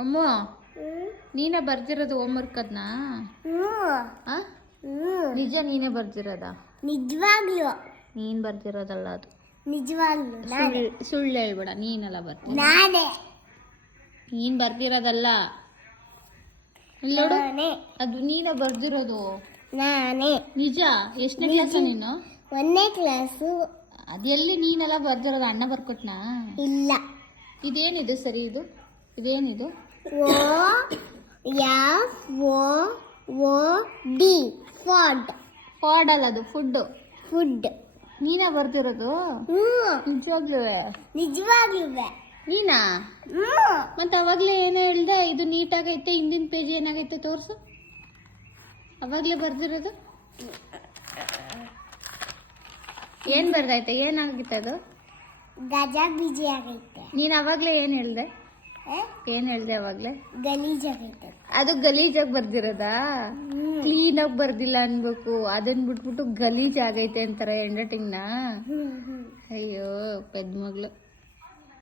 ಅಮ್ಮ ನೀನೇ ಬರ್ದಿರೋದು ಹೋಮ್ವರ್ಕ್ ಅದನ್ನ ಆ? ನಿಜ ನೀನೇ ಬರ್ದಿರೋದ? ನಿಜವಾಗ್ಲು. ನೀನ್ ಬರ್ದಿರೋದಲ್ಲ ಅದು. ನಿಜವಾಗ್ಲು ಸುಳ್ಳು ಸುಳ್ಳು ಹೇಳ್ಬೇಡ ನೀನೆಲ್ಲ ಬರ್ತೀನಿ ನಾನೇ. ನೀನ್ ಬರ್ದಿರೋದಲ್ಲ. ಇಲ್ಲ ನೋಡು ನಾನೇ. ಅದು ನೀನೇ ಬರ್ದಿರೋದು. ನಾನೇ. ನಿಜ? ಎಷ್ಟನೇ ಕ್ಲಾಸ್ ನೀನು? ಒಂದನೇ ಕ್ಲಾಸು ಅದೆಲ್ಲಿ ನೀನೆಲ್ಲ ಬರ್ದಿರೋದು ಅಣ್ಣ ಬರ್ಕೊಟ್ನಾ? ಇಲ್ಲ. ಇದೇನಿದು ಸರಿ ಇದು? ಇದೇನಿದು? ಓ F ಓ O D. ಫಾಡ್ ಫಾಡ್ ಅಲ್ಲ ಅದು ಫುಡ್ ಫುಡ್ ನೀನೇ ಬರ್ತಿರೋದು ನಿಜವಾಗ್ಲೂ? ನಿಜವಾಗ್ಲೂ ನೀನಾ? ಮತ್ತೆ ಅವಾಗ್ಲೇ ಏನೋ ಹೇಳ್ದೆ ಇದು ನೀಟಾಗೈತೆ ಹಿಂದಿನ ಪೇಜ್ ಏನಾಗೈತೆ ತೋರ್ಸು. ಅವಾಗ್ಲೇ ಬರ್ದಿರೋದು? ಏನ್ ಬರ್ದೈತೆ ಏನಾಗಿತ್ತು ಅದು? ಗಜ ಬಿಜಿ ಆಗೈತೆ. ನೀನ್ ಅವಾಗ್ಲೇ ಏನ್ ಹೇಳ್ದೆ? ಏನ್ ಹೇಳ್ದೆ ಅವಾಗ್ಲೇ? ಗಲೀಜಾಗೈತೆ ಅದು ಗಲೀಜಾಗಿ ಬರ್ದಿರೋದಾ? ಕ್ಲೀನ್ ಆಗಿ ಬರ್ದಿಲ್ಲ ಅನ್ಬೇಕು. ಅದನ್ನ ಬಿಟ್ಬಿಟ್ಟು ಗಲೀಜ್ ಆಗೈತೆ ಅಂತಾರೆ ಹೆಂಡಟಿಂಗ್ನ ಅಯ್ಯೋ ಪೆದ್ ಮಗಳು